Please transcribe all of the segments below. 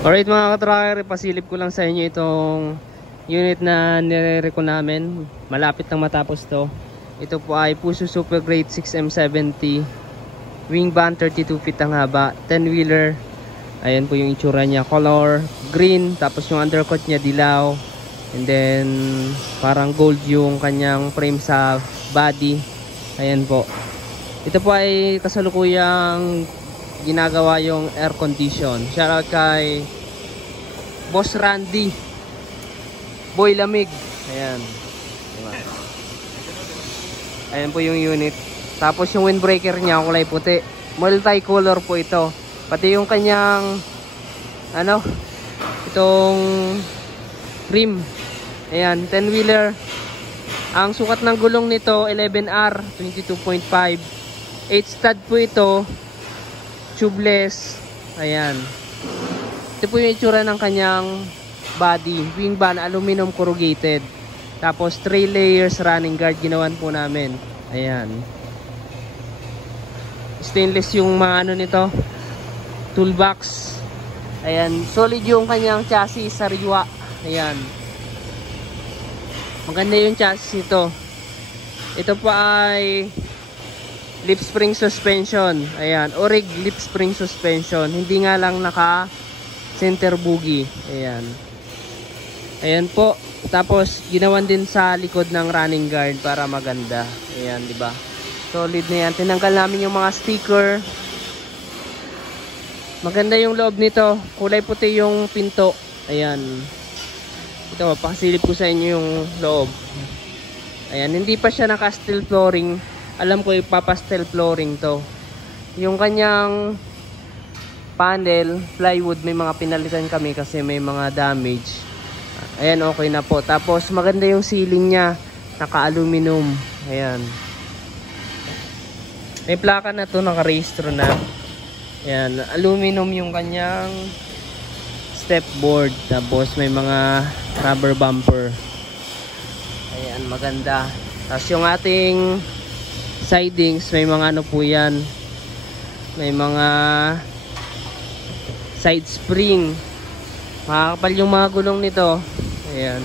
Alright mga ka-tracker, pasilip ko lang sa inyo itong unit na nire-reco namin. Malapit nang matapos to. Ito po ay Puso Super Great 6M70 wing van, 32 feet ang haba, 10-wheeler. Ayan po yung itsura niya, color green, tapos yung undercut niya dilaw, and then parang gold yung kanyang frame sa body. Ayan po. Ito po ay kasalukuyang ginagawa yung air condition. Shoutout kay Boss Randy, Boy Lamig. Ayan. Ayan po yung unit. Tapos yung windbreaker niya kulay puti. Multicolor po ito. Pati yung kanyang itong rim. Ayan, 10-wheeler. Ang sukat ng gulong nito 11R 22.5. 8 stud po ito. Tubeless. Ayan. Ito po yung itsura ng kanyang body. Wing van, aluminum corrugated. Tapos 3 layers running guard ginawan po namin. Ayan. Stainless yung mga nito. Toolbox. Ayan. Solid yung kanyang chassis, sariwa. Ayan. Maganda yung chassis nito. Ito pa ay lip spring suspension. Ayan, Orig lip spring suspension. Hindi nga lang naka center bogie. Ayan. Ayan po. Tapos ginawan din sa likod ng running guard para maganda. Ayan, di ba? Solid na yan. Tinanggal namin yung mga sticker. Maganda yung loob nito. Kulay puti yung pinto. Ayan. Ito, pasilip ko sa inyo yung loob. Ayan, hindi pa siya naka steel flooring. Alam ko ipapastel flooring to. Yung kanyang panel, plywood, may mga pinalitan kami kasi may mga damage. Ayan, okay na po. Tapos maganda yung ceiling niya, naka-aluminum. Ayan. May plaka na to, naka-rehistro na. Ayan, aluminum yung kanyang step board. Tapos may mga rubber bumper. Ayan, maganda. Tapos yung ating sidings, may mga po yan, may mga side spring. Makakapal yung mga gulong nito. Ayan,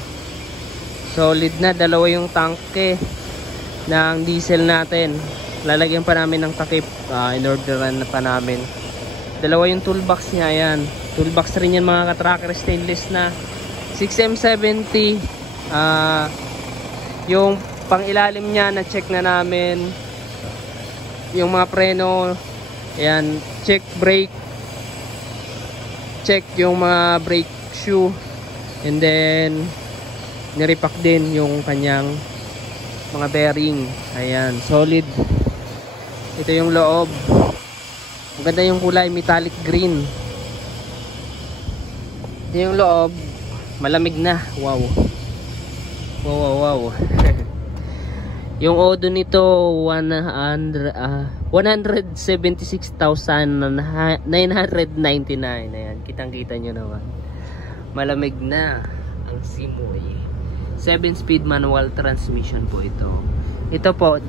solid na. Dalawa yung tanke ng diesel natin. Lalagyan pa namin ng takip. In-orderan na pa namin. Dalawa yung toolbox niya. Ayan, toolbox rin yan mga ka-tracker. Stainless na 6M70. Yung pang ilalim niya na check na namin. Yung mga preno, ayan, check brake, check yung mga brake shoe, and then nirepack din yung kanyang mga bearing. Ayan, solid. Ito yung loob. Maganda yung kulay, metallic green. Ito yung loob, malamig na. Wow. Wow. Yung odo nito 176,999. Ayan, kitang-kita nyo naman. Malamig na ang simoy. 7-speed manual transmission po ito. Ito po,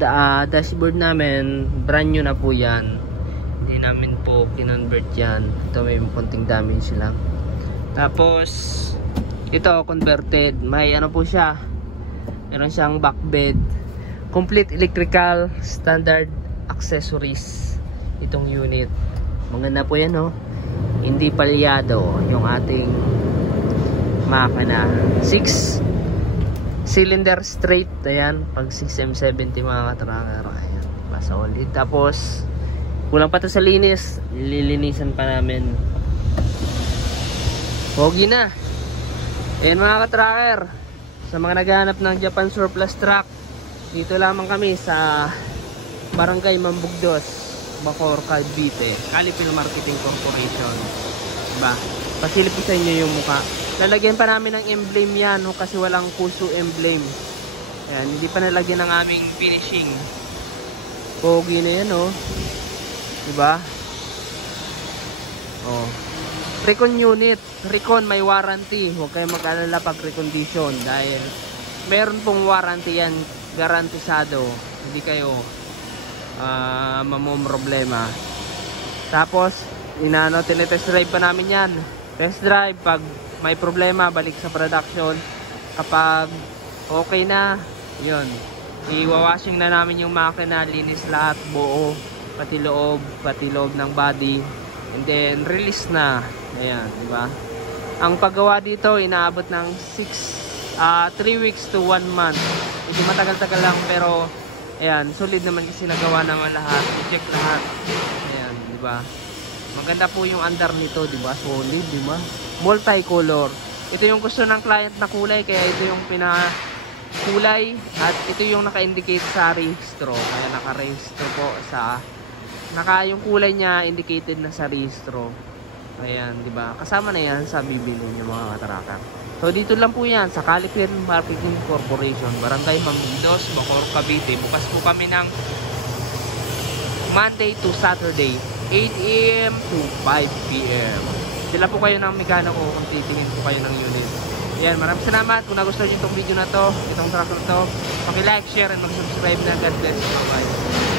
dashboard namin, brand new na po yan. Hindi namin po kinonvert yan. Ito may konting damage lang. Tapos ito converted. May po siya. Meron siyang back bed. Complete electrical standard accessories itong unit. Maganda po yan, no? Hindi palyado yung ating makina. 6 cylinder straight. Ayan, pag 6M70 mga ka-tracker. Ayan, solid. Tapos kulang pa to sa linis. Lilinisan pa namin. Pogi na. Ayan mga ka-tracker, sa mga naghahanap ng Japan surplus truck, dito lamang kami sa Barangay Mambugdos, Bacoor, Cavite, Calipil Marketing Corporation. Diba? Pasilip ko sa inyo yung mukha. Lalagyan pa namin ng emblem yan, no? Kasi walang Puso emblem. Ayan, hindi pa nalagyan ng aming finishing. Pogi na yan, no? Diba? Oh. Recon unit. Recon may warranty. Huwag kayong mag-alala pag recondition dahil meron pong warranty yan, garantisado. Hindi kayo mamumroblema. Tapos tinetest drive pa namin yan. Test drive, pag may problema, balik sa production. Kapag okay na, yun, i-washing na namin yung makina, linis lahat, buo, pati loob ng body, and then release na. Ayan, di ba? Ang paggawa dito, inaabot ng 3 weeks to 1 month. Hindi matagal-tagal lang, pero ayan, solid naman kasi nagawa naman lahat, i-check lahat. Ayan, di ba? Maganda po yung under nito, di ba? Solid, di ba? Multicolor. Ito yung gusto ng client na kulay, kaya ito yung kulay, at ito yung naka-indicate sa registro. Kaya naka-registro po sa yung kulay niya indicated na sa registro. Ayan, di ba? Kasama na yan sa bibili niyo mga katracker. So dito lang po yan sa Calipin Marketing Corporation, Barangay Mangidos, Bacoor, Cavite. Bukas po kami ng Monday to Saturday, 8 AM to 5 PM. Sila po kayo ng mekaniko kung titingin po kayo ng unit. Ayan, maraming salamat. Kung nagustuhan nyo itong video na to, itong truck na to, paki-like, share, and mag-subscribe na. God bless. Bye-bye.